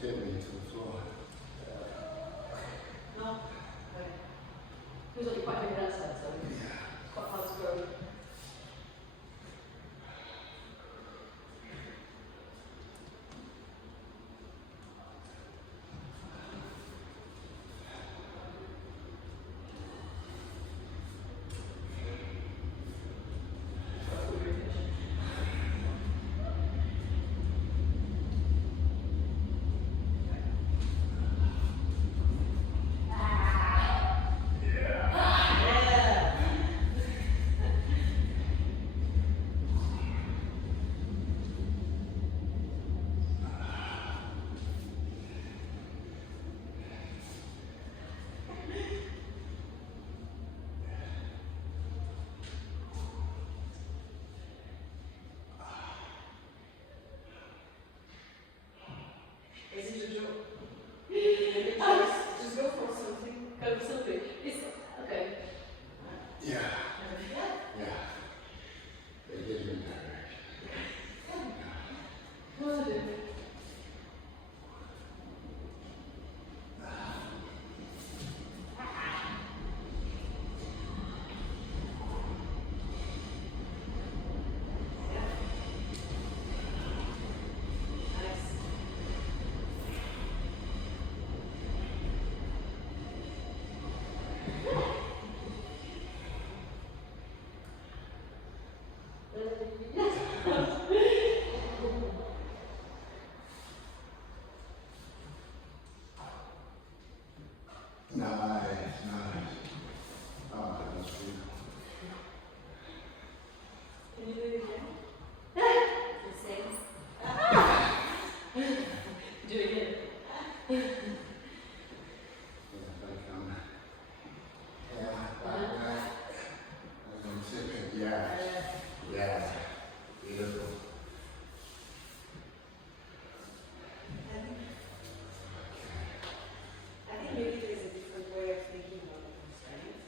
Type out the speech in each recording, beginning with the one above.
tip me to the floor. No? Okay. Feels like you're quite heavy that side, so it's quite hard to go. Is it a joke? Just go for something. Go for something. It's okay. Yeah. Yeah. Yeah. They did me in that direction. What do you do? Nice, nice. Oh, that was beautiful. Can you do it again? The same. Do it again. Yeah, like, back. As I'm sipping, yeah. Yeah. Beautiful. I think maybe there's a different way of thinking about the constraint,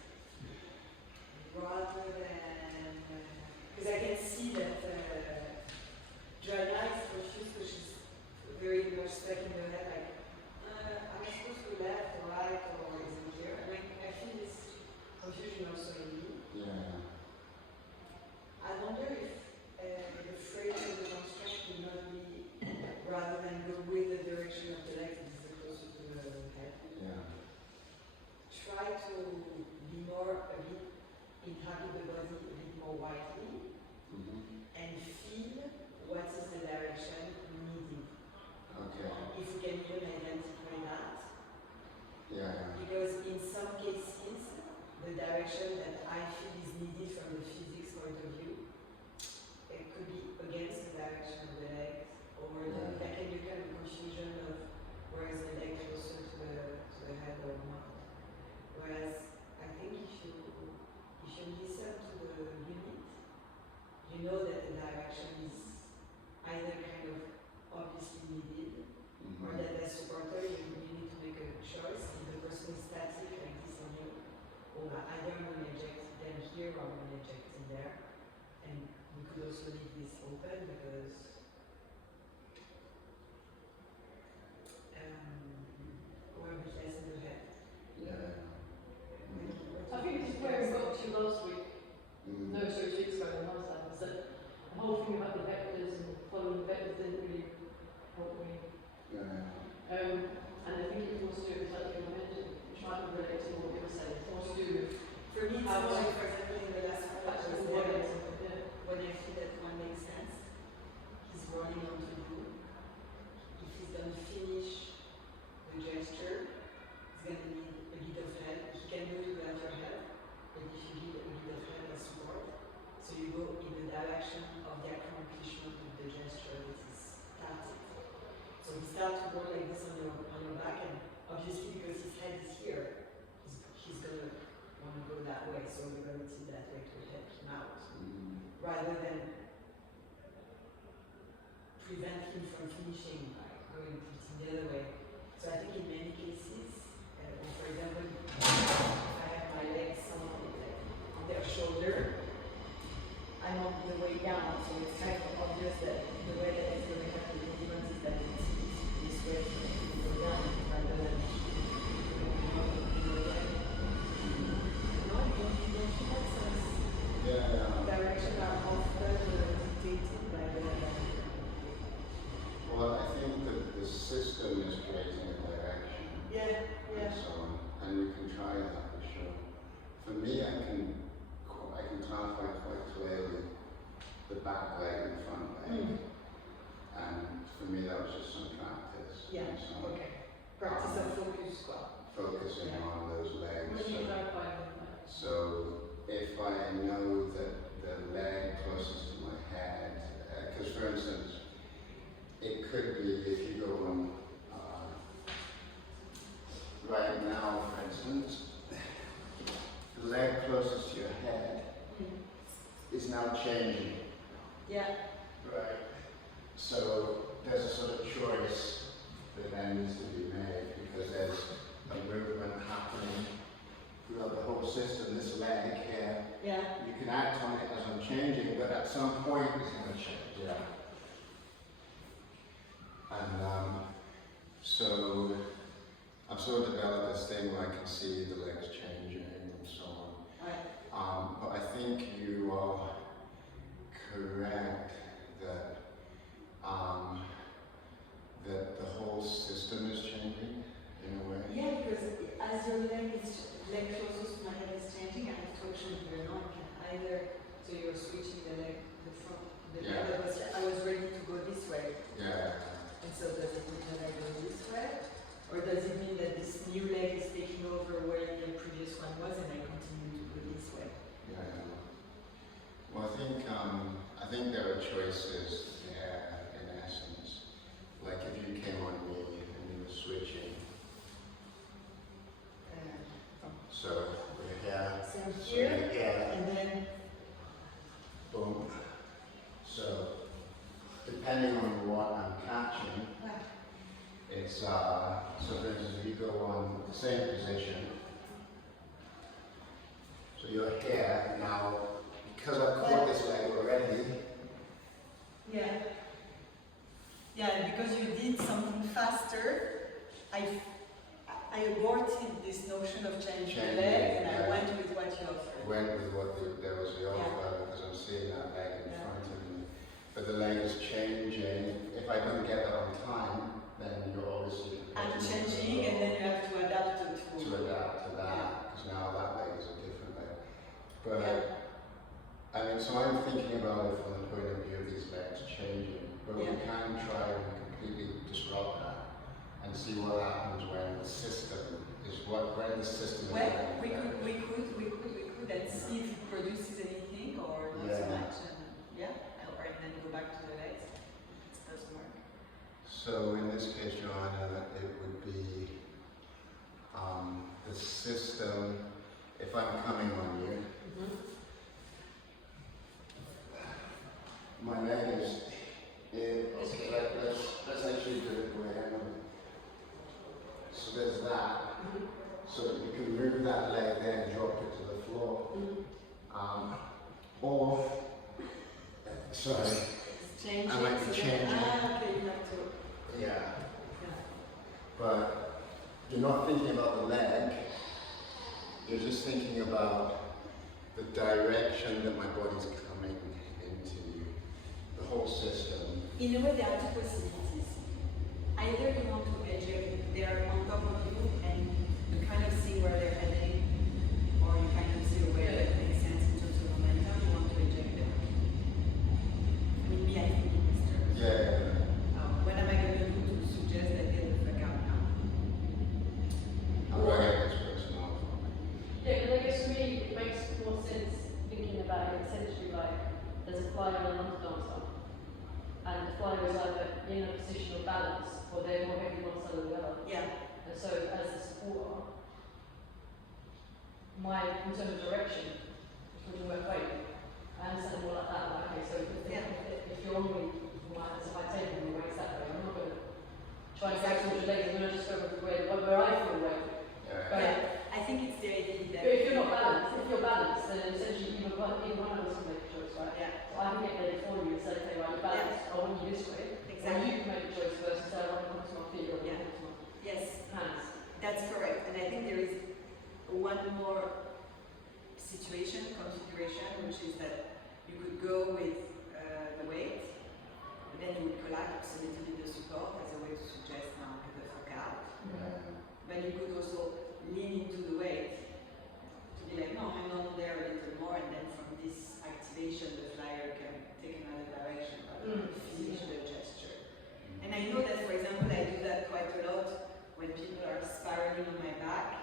rather than, because I can see that Joanna is confused because she's very much stuck in her head, like, am I supposed to go left or right or is it here? And I feel this confusion also in me. Yeah. I wonder if the phrase of the constraint would not be, rather than go with the direction of the legs, this is closer to the head. Yeah. Try to be more a bit inhabit the body a bit more widely and feel what is the direction needed. Okay. If we can even identify that. Yeah. Because in some cases, the direction that I feel is needed from the physics point of view, it could be against the direction of the legs, or there can be kind of confusion of where is the leg closer to the head or not. Whereas I think if you listen to the unit, you know that the direction is either kind of obviously needed, or that as supporter you need to make a choice. If the person is static like this on you, or either I'm going to inject them here or I'm going to inject in there. And we could also leave this open because we're a bit less in the head. Yeah. I think this is where we got to last week. No, sorry, 2 weeks ago, last time. Was that the whole thing about the vectors and following the vectors didn't really help me. Yeah. And I think it was to do with, like you mentioned, trying to relate to what you were saying. It was to do with For me, it's more like, for example, in the last one, like I was the there, bodies. when I feel that one makes sense, he's running on to do. If he's going to finish the gesture, he's going to need a bit of help. He can do it without your help, but if you need a bit of help and support, so you go in the direction of the accomplishment of the gesture that is started. So he starts to go like this on your back, and obviously because his head is here, he's going to want to go that way. So we're going to focusing on those legs. What do you clarify with that? So if I know that the leg closest to my head, because for instance, it could be if you go on right now, for instance, the leg closest to your head is now changing. Yeah. Right. So there's a sort of choice that then needs to be made because there's a movement happening throughout the whole system. This leg here, Yeah. you can act on it as I'm changing, but at some point it's going to change. Yeah. And so I've sort of developed this thing where I can see the legs changing and so on. Right. But I think you are correct that that the whole system is changing in a way. Yeah, because as your leg closest to my head is changing, I have to actually do it on. Either so you're switching the leg, the front, the Yeah. other. I was ready to go this way. Yeah. And so does it mean that I go this way? Or does it mean that this new leg is taking over where the previous one was and I continue to go this way? Yeah. Well, I think there are choices there in essence. Like if you came on me and you were switching. So we're here. So So here, you're here. and then Boom. So depending on what I'm catching, it's so for instance if you go on the same position, so you're here now, because I've caught this leg already, yeah. Yeah, and because you did something faster, I aborted this notion of changing the leg and I Yeah. went with what you offered. went with what there was the offer because I'm seeing that leg in front of me. But the leg is changing. If I don't get that on time, then you're obviously I'm changing and then you have to adapt to adapt to that, because now that leg is a different leg. But I mean, so I'm thinking about it from the point of view of these legs changing, but we can try and completely disrupt that and see what happens when the system is when the system Well, is we could and see if it produces anything or not so Yeah. much, and or then go back to the legs. It doesn't work. So in this case, Joanna, it would be the system. If I'm coming on you, my leg is. Okay, let's actually do it the way I know. So there's that. So you can move that leg there and drop it to the floor. Or sorry. It's changing. I might be so changing. Okay, you have to. Yeah. Yeah. But you're not thinking about the leg, you're just thinking about the direction that my body's coming into, the whole system. In a way, there are two possibilities. Either you want to eject, they're on top of you and you kind of see where they're heading, or you kind of see a way that makes sense in terms of momentum, you want to eject them. I mean, me, I think in this terms. Yeah. What am I going to do to suggest that they will fuck out now? How do I get this person off? Yeah, because I guess for me it makes more sense thinking about it essentially like there's a flyer and an underdancer. And the flyer is either in a position of balance or they're more heavy one side or the other. Yeah. And so as a supporter, in terms of direction, which would work weight, I understand more like that. Like, okay, so if you're on me, as if I take you, your weight's that way, I'm not going to try and go towards your legs, I'm going to just go with where I feel weight. Yeah. Right. I think it's the idea that. But if you're not balanced, then essentially either one of us can make a choice, right? Yeah. So I can get ready for you and say, okay, right, you're balanced, I want you this way. Exactly. And you can make a choice first and say, I want to come to my feet or I want to come to my Yes. hands. That's correct, and I think there is one more situation, configuration, which is that you could go with the weight, and then you would collapse a little bit the support as a way to suggest now get the fuck out. But you could also lean into the weight to be like, no, hang on there a little more, and then from this activation, the flyer can take another direction, finish the gesture. And I know that, for example, I do that quite a lot when people are spiraling on my back.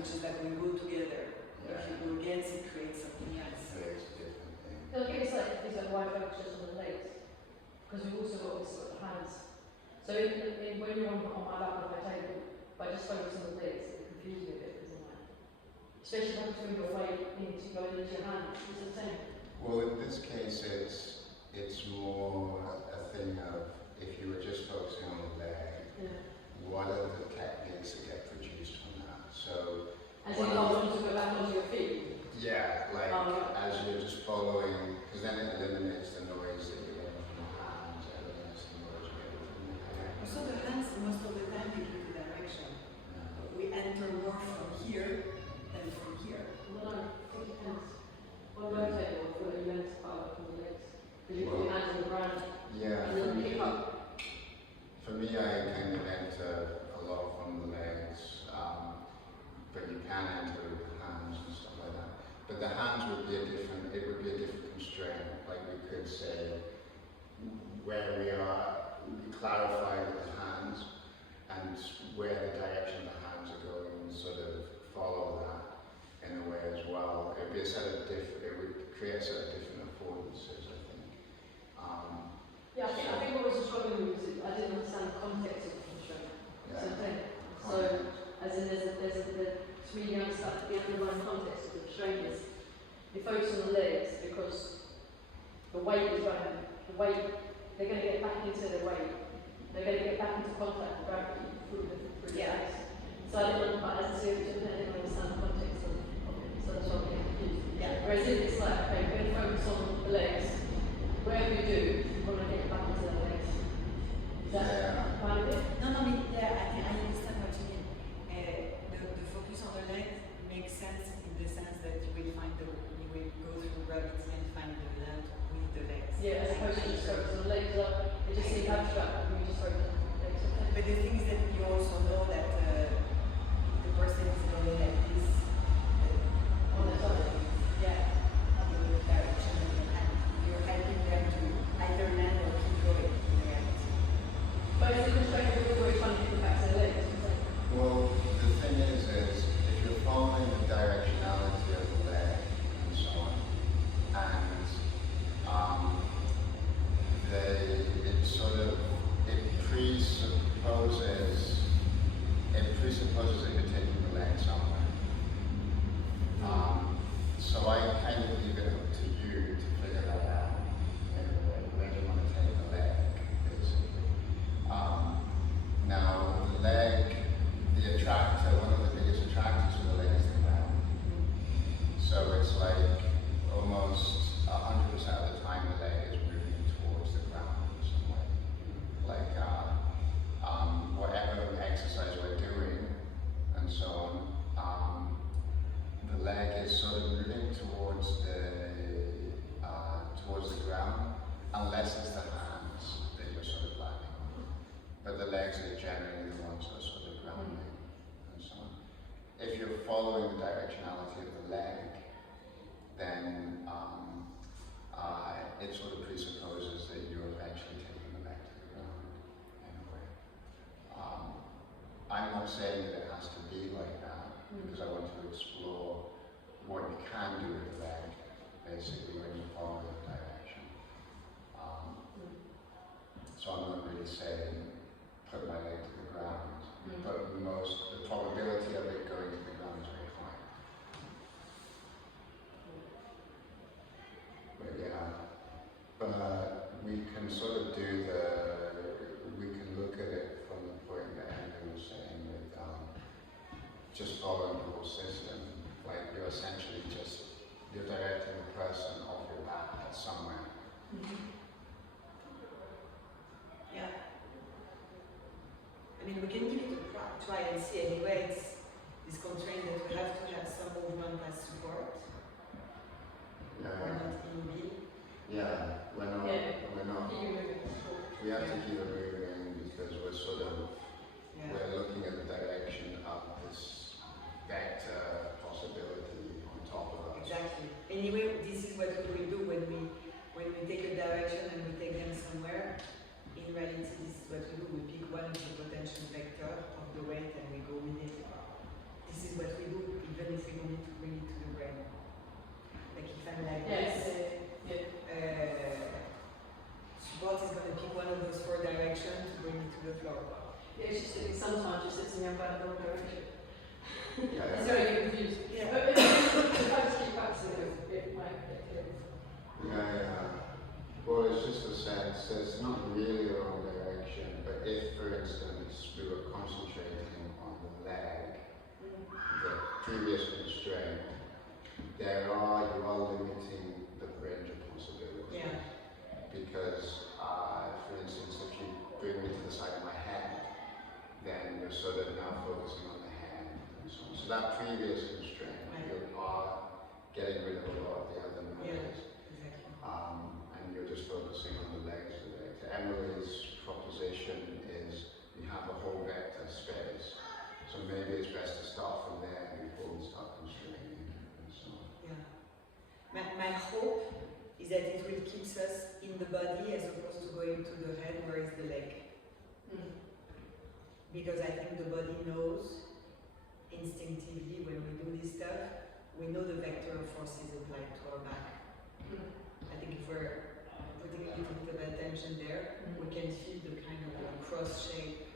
which is that we go together. Yeah. If you go against, it creates something else. Creates a different thing. I think it's like why focus just on the legs? Because we've also got this sort of hands. So when you're on my lap on my table, if I just focus on the legs, it confuses you a bit, doesn't it? Especially if I turn your weight into going into your hand, it's the same. Well, in this case, it's more a thing of if you were just focusing on the leg, what are the techniques that get produced from that? So, as you hold on to go back onto your feet. Yeah, like as you're just following, because then it eliminates the noise that you're getting from the hands, it eliminates the noise you're getting from the head. Also the hands, most of the time they give the direction. We enter more from here than from here. No, it depends. On my table, I feel like you learn to power from the legs. Because you put your hands on the ground Yeah, and then pick up. for me, I kind of enter a lot from the legs, but you can enter with the hands and stuff like that. But the hands would be a different constraint. Like we could say where we are, we clarify with the hands and where the direction of the hands are going and sort of follow that in a way as well. It would be a set of it would create a set of different affordances, I think. Yeah, I think what was struggling with is I didn't understand the context of the constraint. So as in to me the underlying context of the constraint is you focus on the legs because the weight is running. The weight, they're going to get back into their weight. They're going to get back into contact with gravity through the legs. So I didn't understand the context of it. So that's why I'm getting confused. Yeah. Whereas if it's like, okay, we're going to focus on the legs, whatever you do, you want to get back into the legs. Is that kind of it? No, I mean, I understand what you mean. The focus on the leg makes sense in the sense that you will go through gravity and find the land with the legs. Yeah, as opposed to just focus on the legs, it just seems abstract when you just focus on the legs. Okay. But the thing is that you also know that the person is going like this On the side. yeah, in the direction of your hand. You're helping them to either land or keep going in reality. But is the constraint always trying to get back to the legs? Well, the thing is if you're following the directionality of the leg and so on, and it presupposes that you're taking the leg somewhere. So I kind of leave it up to you to figure that out. Where do you want to take the leg, basically? Now, the leg, one of the biggest attractors for the leg is the ground. So it's like almost 100% of the time the leg is moving towards the ground in some way. Like whatever exercise we're doing and so on, the leg is sort of moving towards the ground, unless it's the hands that you're sort of landing on. But the legs are generally the ones that are sort of grounding and so on. If you're following the directionality of the leg, then it sort of presupposes that you're eventually taking the leg to the ground in a way. I'm not saying that it has to be like that, because I want to explore what you can do with the leg, basically, when you follow the direction. So I'm not really saying put my leg to the ground, but the probability of it going to the ground is very high. But yeah, but we can sort of we can look at it from the point that Andrew was saying with just following the whole system. Like you're essentially you're directing the person off your back somewhere. Yeah. I mean, we can give it a try and see anyway. It's constrained that we have to have some movement as support. We're not immobile. Yeah, we're not. We have to keep it moving because we're sort of we're looking at the direction of this vector possibility on top of us. Exactly. Anyway, this is what we will do when we take a direction and we take them somewhere. In reality, this is what we do. We pick one of the potential vector of the weight and we go with it. This is what we do. Yeah, it's just that sometimes it sits in the umbrella the wrong direction. Yeah, It's very confusing. Yeah. But if I just keep practicing it might get clear. Yeah. Well, it's just a sense, it's not really the wrong direction, but if, for instance, we were concentrating on the leg, the previous constraint, you are limiting the range of possibilities. Yeah. Because, for instance, if you bring me to the side of my head, then you're sort of now focusing on the hand and so on. So that previous constraint, you are getting rid of a lot of the other noise. Exactly. And you're just focusing on the legs of it. Emily's proposition is you have a whole vector space. So maybe it's best to start from there before we start constraining and so on. Yeah. My hope is that it will keep us in the body as opposed to going to the head where is the leg. Because I think the body knows instinctively when we do this stuff, we know the vector of forces applied to our back. I think if we're putting a little bit of attention there, we can feel the kind of cross shape.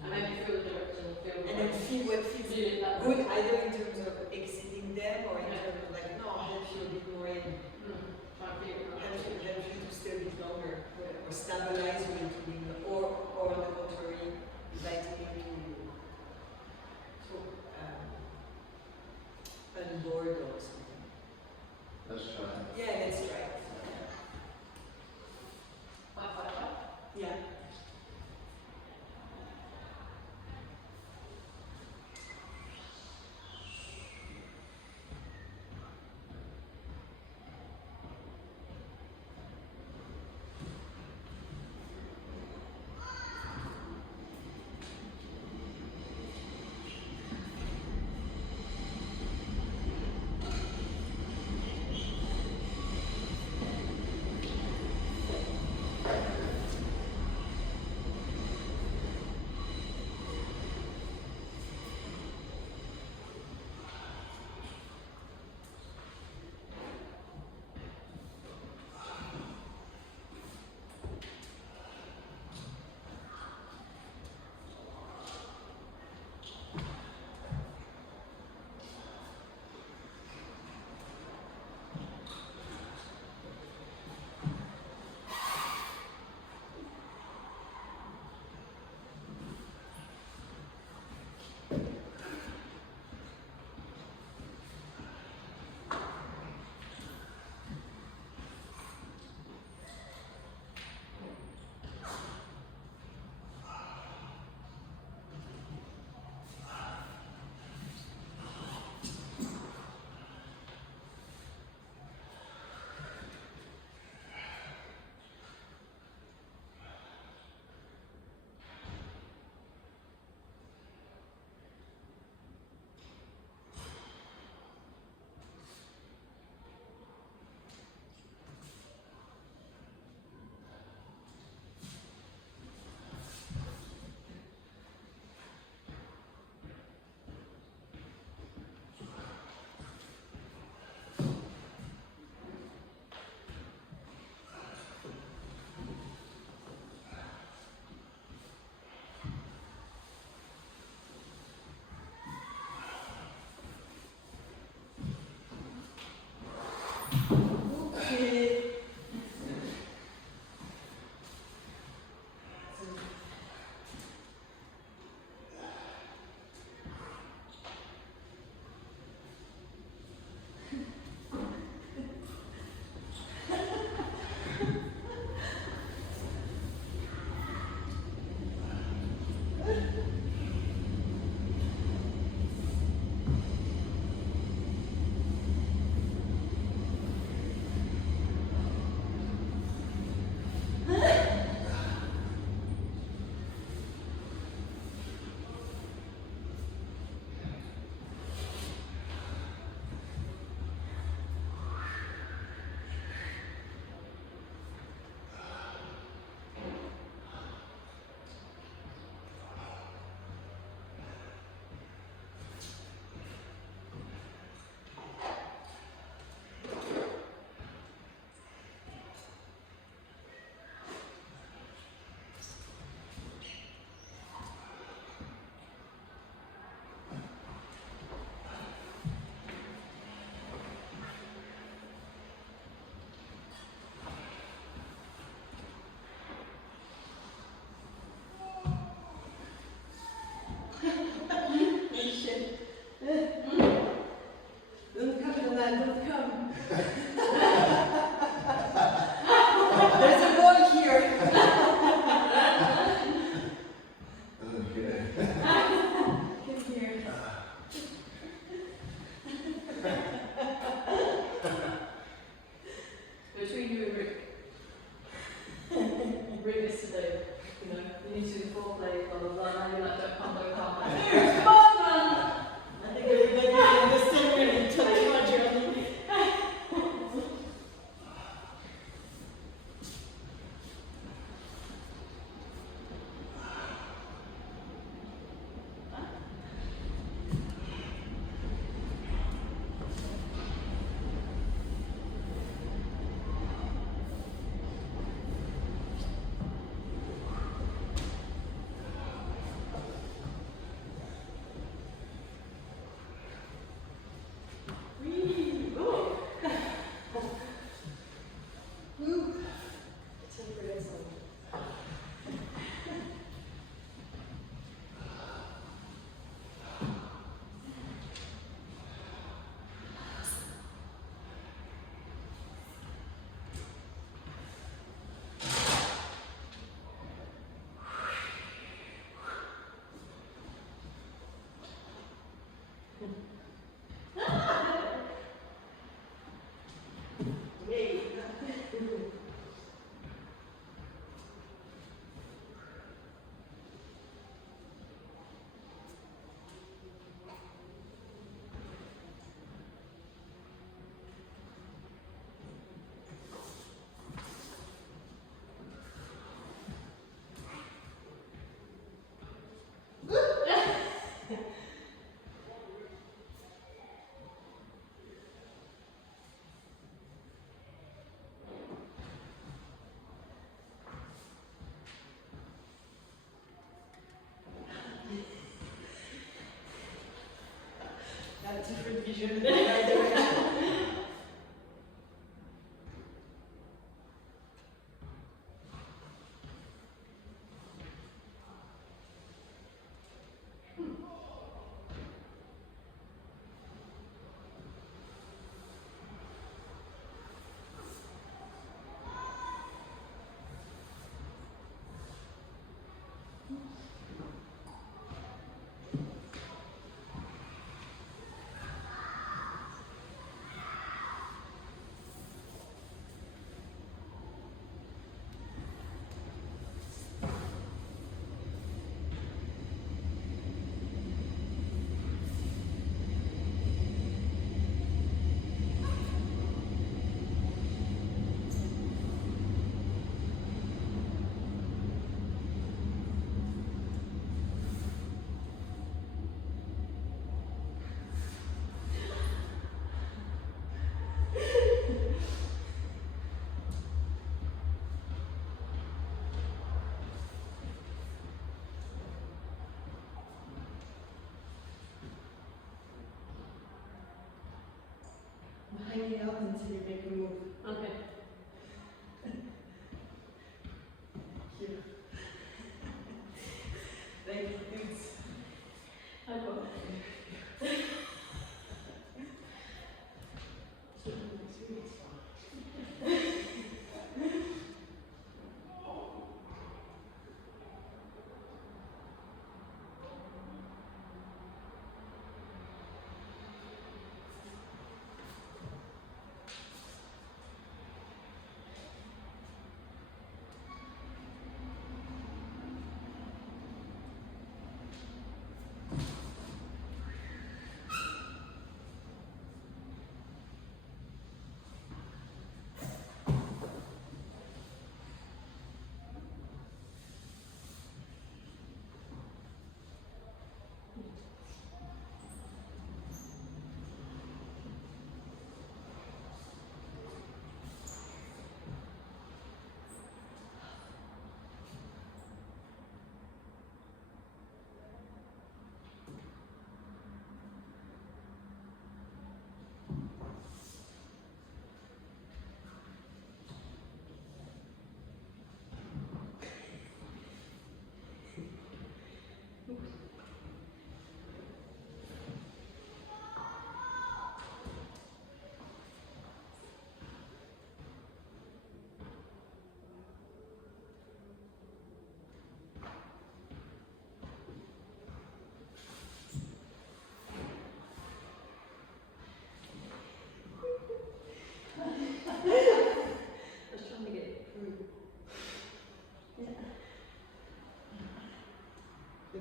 And maybe feel the direction, And then feel what feels feel it that good, either in terms of exceeding them or in terms of like, no, I'll help you a bit more in. Try and feel it that Help you to stay a bit longer, or stabilize you into being, or on the contrary, inviting you to unboard or something. Let's try. Yeah, let's try. Yeah. There's a boy here. Okay. He's here. Between you and Rick. Rick is today. You know, you need to do foreplay, blah blah blah. Now you're like, don't come, don't come. Come on, man! I think everybody understands when you talk about journey. Different vision in the right direction. Hanging out until you make a move. Okay. Here. Like it's. I got it.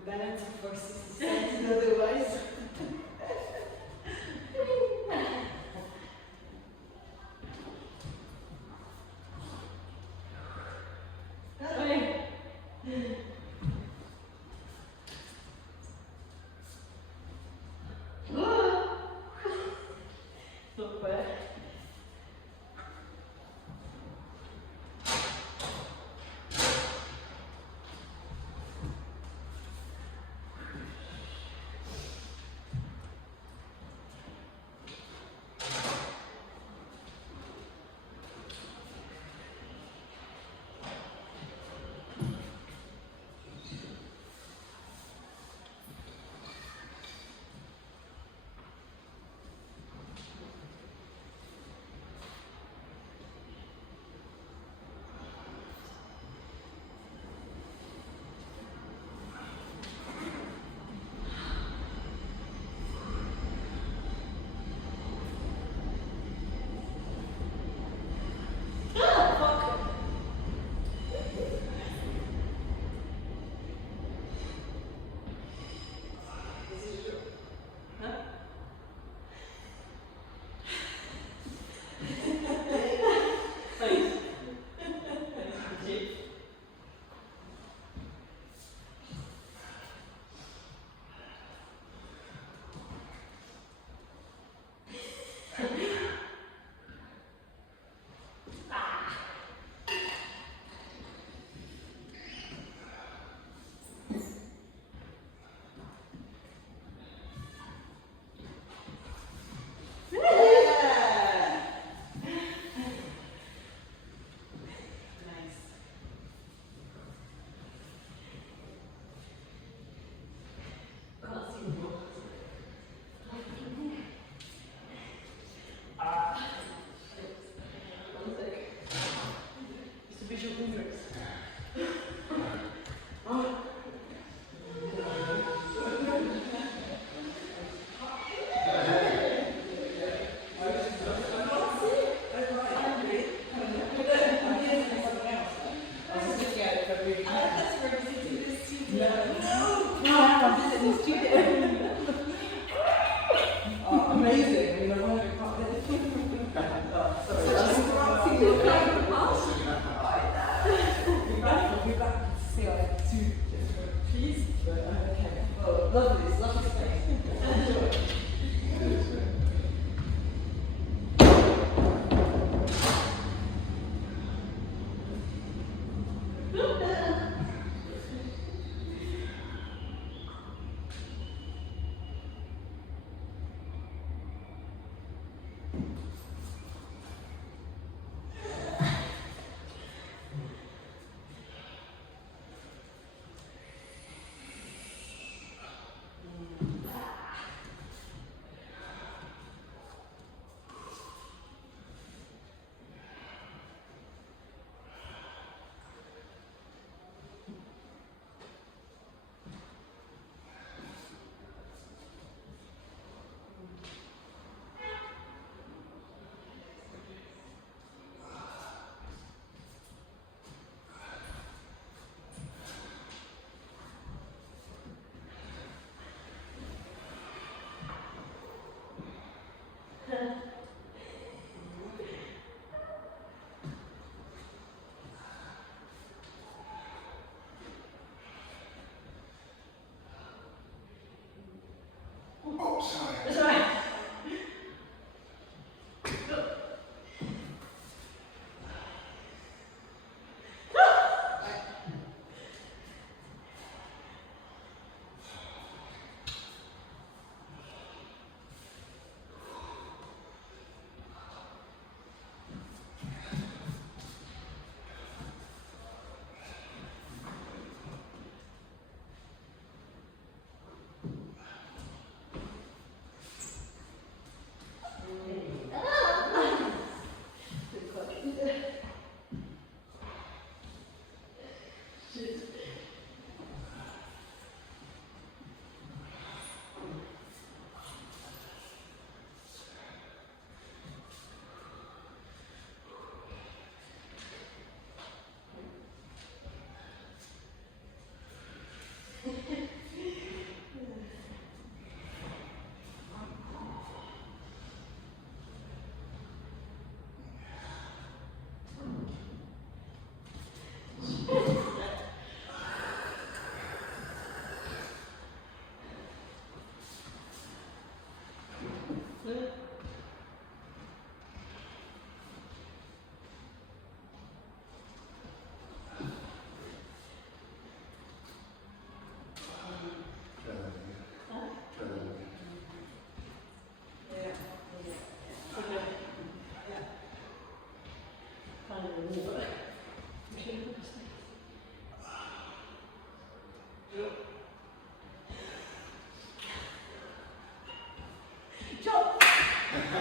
balance of forces is set otherwise. Not fair.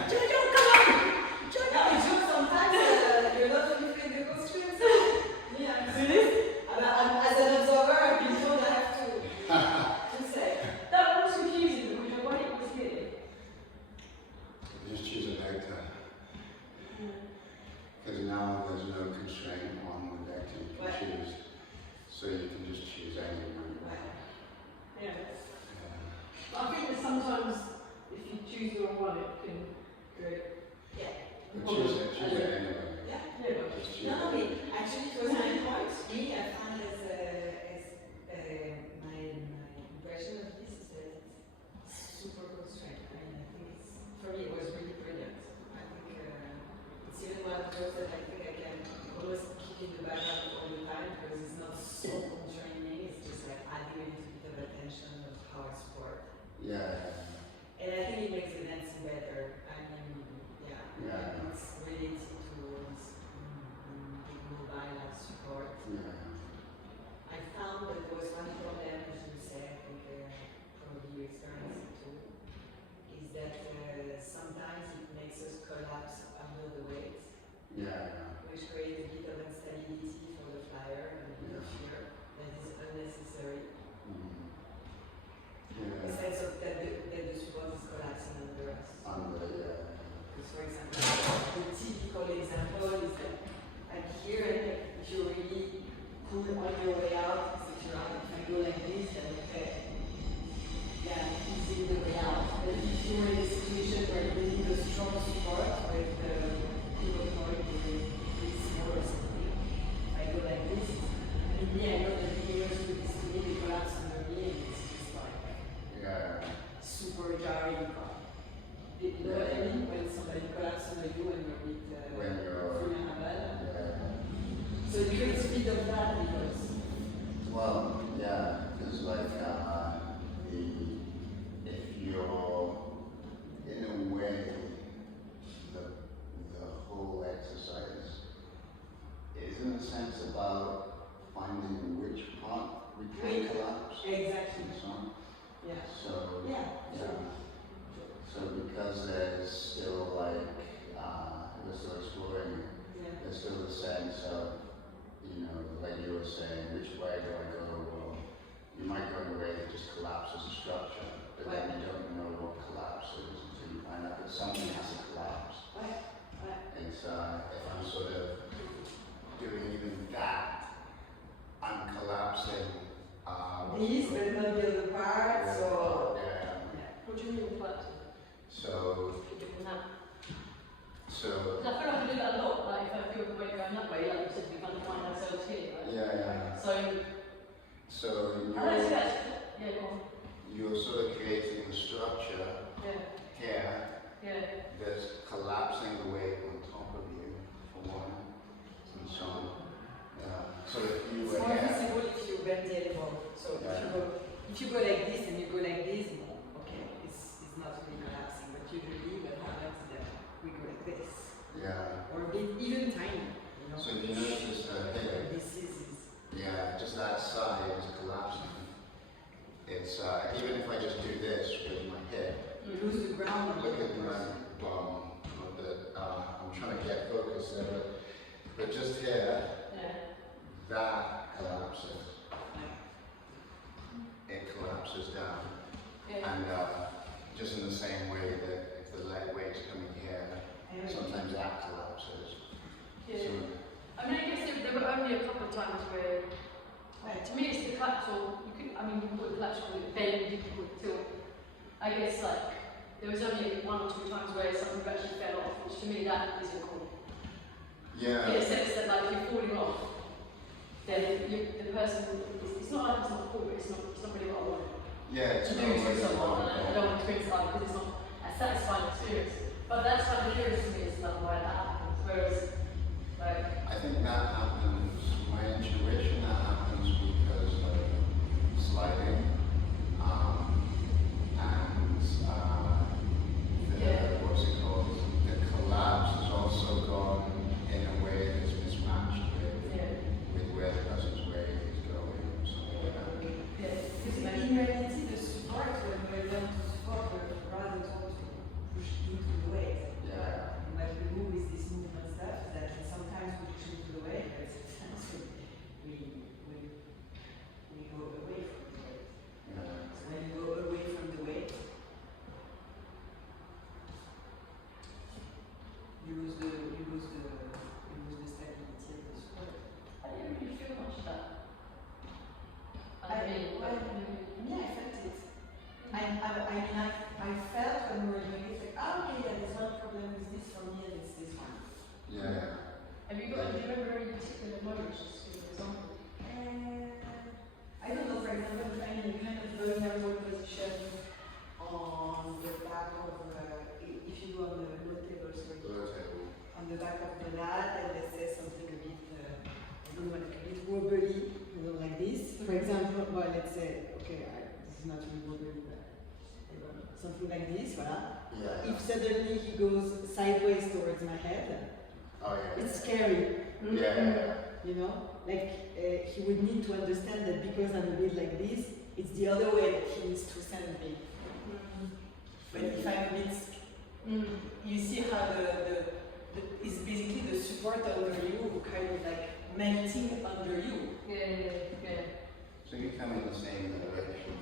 Jojo, come on! Jojo, sometimes you're not really feeling the constraints. Yeah. Really? As an observer, I've been told I have to say. That was confusing because your body was here. Just choose a vector. Because now there's no constraint on the vector you can choose. So you can just choose any one. Yeah. I think that sometimes if you choose the wrong one, it can create. Yeah. But choose it anyway. Yeah. Just choose No, it. actually, it was my point. Me, I found as my impression of this is that it's super constrained. I mean, I think it's, for me, it was really brilliant. I think it's even one of those that I think I can almost keep in the background all the time because it's not so constraining. It's just like adding a little bit of attention of how I sport. Yeah. And I think it makes the dancing better. I mean, Yeah. it's related to this mobile support. Yeah. I found that there was one problem, as you say, I think probably you experience it too, is that sometimes it makes us collapse under the weight, Yeah. which creates a bit of instability for the flyer and the fear that is unnecessary. The sense of that the support is collapsing under us. Because, for example, the typical example is that I'm here and if you really pull on your way out, if I go like this, then okay. Yeah, easy the way out. But if you're in a situation where you need a strong support with the pivot point is more or something, if I go like this, and me, I know that the ears will immediately collapse under me and it's just like super jarring. You know what I mean? When somebody collapses under you and you're a bit vulnerable. So it creates a bit of that because. Well, yeah, because like if you're in a way the whole exercise is in a sense about finding which part we can collapse. Exactly. And so on. Yeah. So Yeah. So because there's still like we're still exploring, there's still the sense of, like you were saying, which way do I go? Well, you might go in a way that just collapses the structure, but then you don't know what collapses until you find out that something has to collapse. It's if I'm sort of doing even that, I'm collapsing. These, but not the other parts, or. What do you mean with collapsing? So. I feel like I do that a lot, like if I feel the weight going that way, like you said, we kind of find ourselves here, right? So I don't see that. Yeah, go on. you're sort of creating a structure here that's collapsing the weight on top of you, for one, and so on. So if you It's were more here, visible if you bend the elbow. So if you go like this and you go like this, okay, it's not really collapsing, but usually what happens is that we go like this. Or a bit even tiny. So if you notice here, This is just that side is collapsing. It's even if I just do this with my hip, you lose the ground. look at my bum. I'm trying to get focus there, but just here, that collapses. It collapses down, and just in the same way that if the leg weight's coming here, sometimes that collapses. So, I mean, I guess there were only a couple of times where, to me, it's the collapse, or you can call it collapse, call it bend, you can call it tilt. I guess there was only 1 or 2 times where something actually fell off, which to me that isn't cool. In a sense that if you're falling off, then the person, it's not like it's not cool, but it's not really what I want to do to someone, and I don't want to experience that because it's not a satisfying experience. But that's kind of curious to me as to why that happens, whereas I think that happens, my intuition, that happens because of sliding, and what's it called? The collapse has also gone in a way that's mismatched with moment, just give an example. I don't know, for example, finding a kind of vulnerable position on the back of, if you go on the low table, sorry, Low table. on the back of the lat, and let's say something a bit, I don't know, like a bit wobbly, you know, like this. For example, well, let's say, okay, this is not really wobbly, but something like this, voilà. Yeah. If suddenly he goes sideways towards my head, Oh yeah. it's scary. Yeah. You know, like he would need to understand that because I'm a bit like this, it's the other way that he needs to send me. But if I'm a bit, you see how the is basically the support over you, kind of like melting under you. Yeah. So you come in the same direction.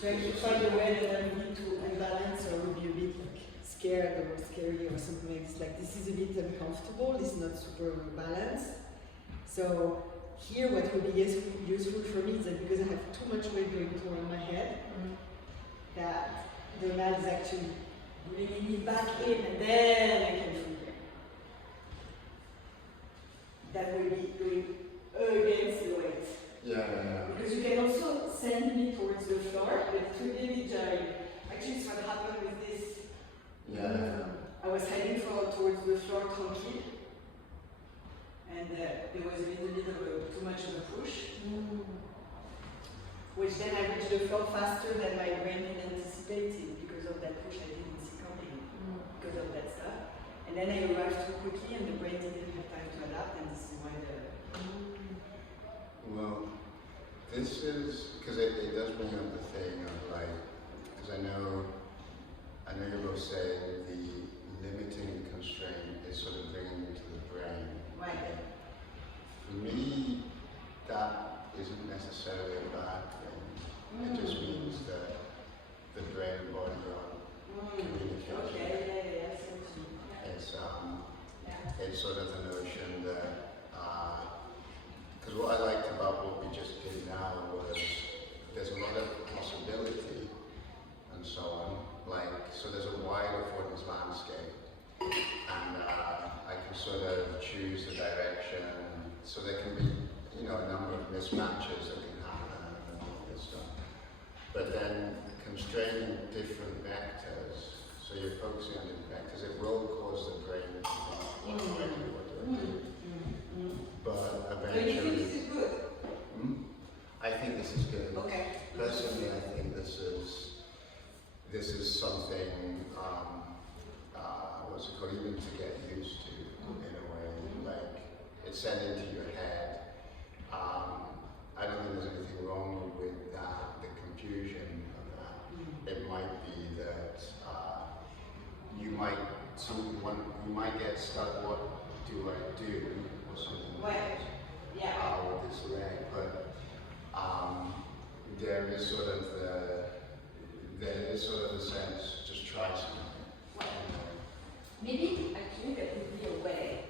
Trying to find a way that I'm going to unbalance or would be a bit like scared or scary or something like this. Like this is a bit uncomfortable. This is not super balanced. So here, what would be useful for me is that because I have too much weight going toward my head, that the mat is actually bringing me back in, and then I can feel it. That will be going against the weight. Yeah. Because you can also send me towards the floor, but it will be a bit jarring. Actually, it's what happened with this. Yeah. I was heading towards the floor tranquille, and there was a little bit of too much of a push, which then I reached the floor faster than my brain had anticipated because of that push I didn't see coming, because of that stuff. And then I arrived too quickly, and the brain didn't have time to adapt, and this is why the. Well, this is because it does bring up the thing of like, because I know you both say the limiting constraint is sort of bringing you to the brain. Right. For me, that isn't necessarily a bad thing. It just means that the brain and body are communicating. Okay, yeah. It's sort of the notion that, because what I liked about what we just did now was there's a lot of possibility and so on. Like, so there's a wide affordance landscape, and I can sort of choose the direction. So there can be, a number of mismatches that can happen and all this stuff. But then constraining different vectors, so you're focusing on different vectors, it will cause the brain to think, what do I do? But eventually... Do you think this is good? I think this is good. Okay. Personally, I think this is something, what's it called, even to get used to in a way. Like, it's sent into your head. I don't think there's anything wrong with that, the confusion of that. It might be that you might get stuck, what do I do, or something like that. Yeah. With this leg, but there is sort of the sense, just try something. Maybe actually that would be a way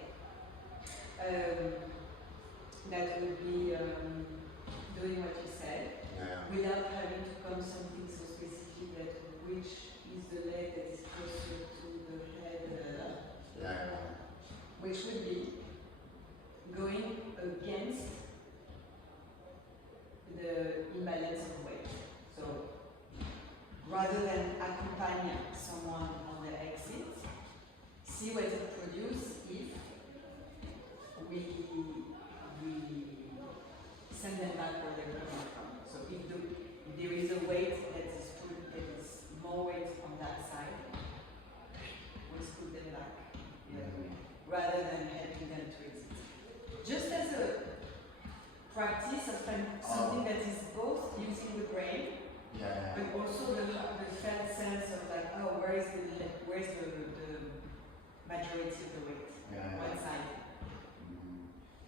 that would be doing what you said without having to come something so specific that which is the leg that is closer to the head, which would be going against the imbalance of weight. So rather than accompany someone on the exit, see what it produces if we send them back where they're coming from. So if there is a weight that is more weight on that side, we scoot them back, rather than helping them to exit. Just as a practice of something that is both using the brain, but also the felt sense of like, oh, where's the majority of the weight? One side.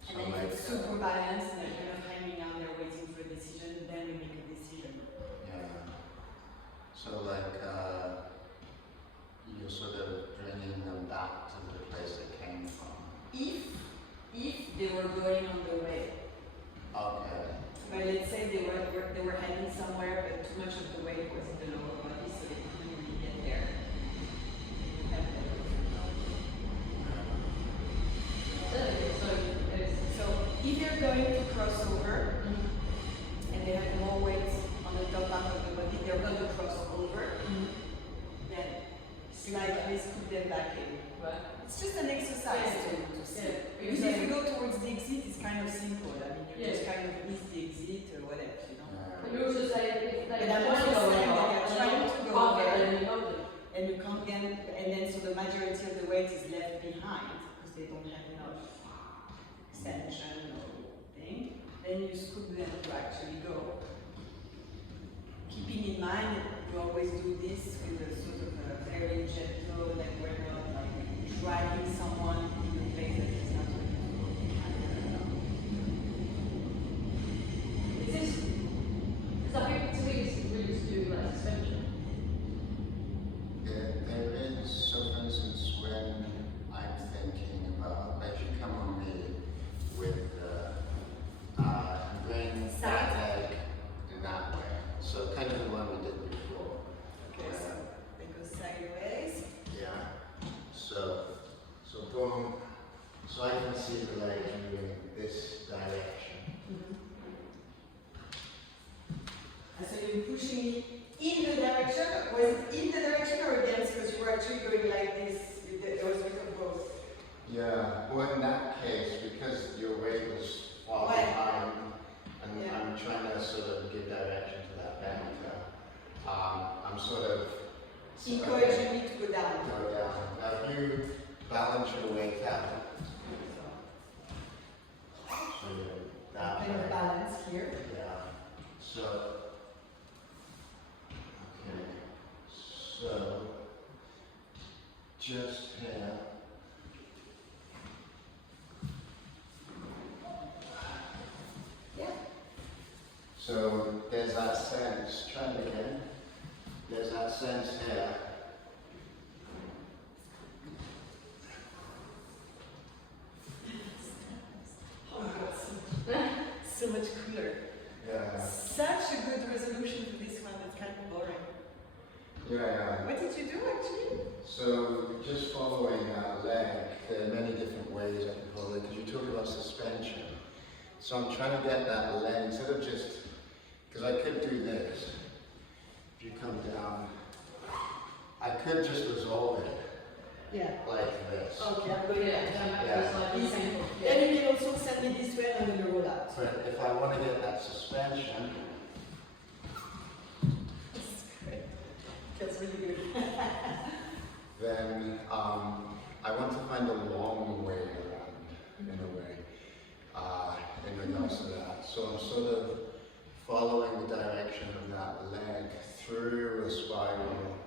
And then if it's super balanced and they're kind of hanging out there waiting for a decision, then we make a decision. So like, you're sort of bringing them back to the place they came from. If they were going on the way. Okay. But let's say they were heading somewhere, but too much of the weight was in the lower body, so they couldn't really get there. So if they're going to cross over and they have more weight on the top part of the body, they're going to cross over, then slightly scoop them back in. Right. It's just an exercise to see. Because if you go towards the exit, it's kind of simple. I mean, you just kind of miss the exit or whatever, you know. But you also say that if they But I'm also saying that they're trying to go can't get there. there, then you hold them. And you can't get, and then so the majority of the weight is left behind because they don't have enough extension or thing. Then you scoop them to actually go. Keeping in mind, you always do this with a sort of a very gentle, like we're not like dragging someone in a place that is not really Is this, because I think to me this is really to do with like suspension. There is, so for instance, when I'm thinking about, like you come on me with bring that leg in that way. So kind of the one we did before. Okay, so they go sideways. Yeah. So boom. So I can see the leg moving this direction. And so you're pushing it in the direction. Was it in the direction or against? Because you were actually going like this. There was a bit of both. Yeah. Well, in that case, because your weight was far Right. behind, and Yeah. I'm trying to sort of give direction to that vector, I'm sort of Encouraging me to go down. go down. Now, if you balance your weight out, so you're that Kind of way. balance here. Yeah. So, okay. So, just here. Yeah. So there's that sense, try it again. There's that sense here. Oh my God, so much cooler. Yeah. Such a good resolution to this one. That's kind of boring. Yeah. What did you do actually? So just following that leg, there are many different ways I can follow it, because you talk about suspension. So I'm trying to get that leg, instead of just, because I could do this. If you come down, I could just resolve it Yeah. like this. Okay, I'm But going yeah, to down Yeah. back to the side, Easy. painful. Then you can also send me this way and I'm going to roll out. But if I want to get that suspension, This is great. Feels really good. then I want to find a long way around, in a way, in regards to that. So I'm sort of following the direction of that leg through a spiral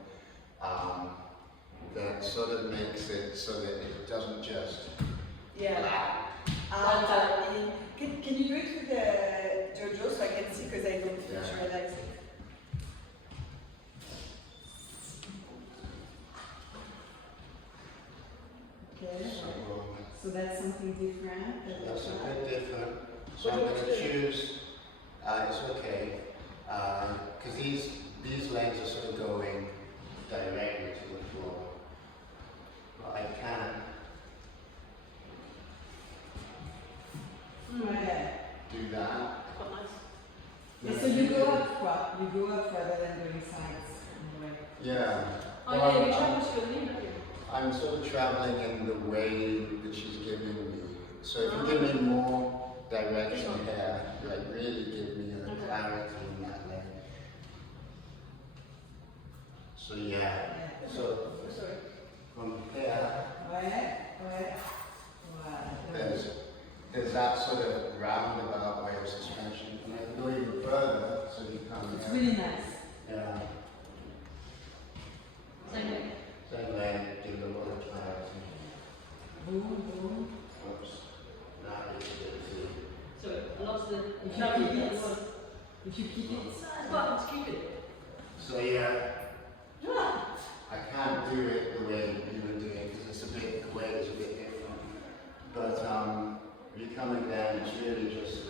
that sort of makes it so that it doesn't just Yeah. Can you do it with Jojo so I can see because I don't visualize it? Okay. So that's something different. That's a bit different. So I'm going to choose, it's okay, because these legs are sort of going directly to the floor. But I can Yeah. do that. Quite nice. Yeah, so you go up, what? You go up rather than going sides. Anyway. Yeah. Oh Well, yeah, you travel to your knee, don't you? I'm sort of traveling in the way that she's giving me. So if you give me more direction here, like really give me a clarity in that leg. So yeah. So Sorry. from here, Ouais. there's that sort of roundabout way of suspension. And I can go even further, so you come It's here. really nice. Yeah. Same way. Same way, give it a lot of clarity. Boom. Oops. Now you can get to. So a lot of the If you travel keep it, as well. if you keep it, It's quite hard to keep it. So yeah, I can't do it the way you were doing because it's a bit, the way is a bit different. But if you come again, it's really just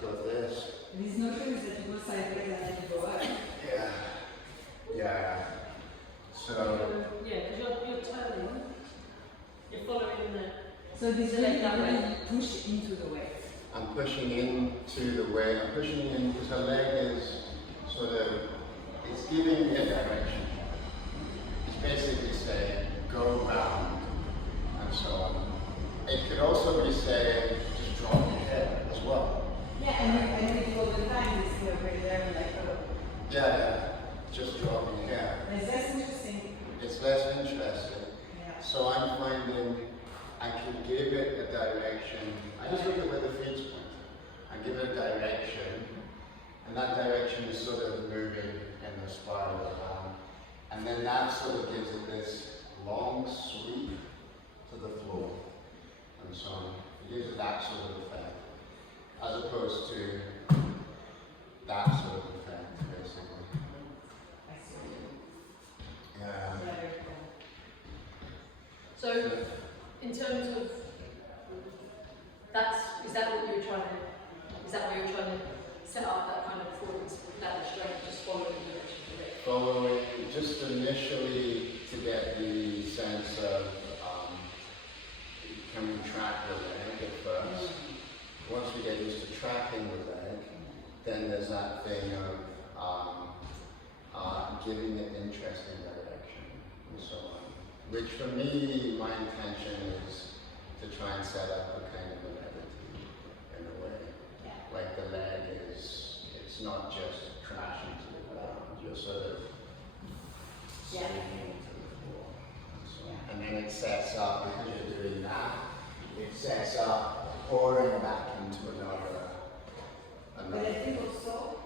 got this. this notion is that you go sideways and then you go up. Yeah. So Yeah, because you're turning, you're following the So this The leg leg that way. really push into the weight. I'm pushing into the way, I'm pushing in because her leg is sort of, it's giving me a direction. It's basically saying, go round, and so on. It could also be saying, just drop your head as well. Yeah, and we do all the time this right there, like, Yeah, just drop your hair. it's less interesting. It's less interesting. Yeah. So I'm finding I can give it a direction. I just look at where the feet's pointing. I give it a direction, and that direction is sort of moving in the spiral around. And then that sort of gives it this long sweep to the floor. And so on. It gives it that sort of effect, as opposed to that sort of effect, basically. I see. Yeah. Very cool. So, in terms of is that what you're trying to set up that kind of forward ladder strength, just following the direction of the leg? Following, just initially to get the sense of can we track the leg at first. Once we get used to tracking the leg, then there's that thing of giving it interesting direction and so on. Which for me, my intention is to try and set up a kind of a levity in a way. Yeah. Like the leg is, it's not just crashing to the ground, you're sort of Yeah. swinging to the floor. And, so on. And then it sets up, because you're doing that, it sets up pouring back into another. But I think also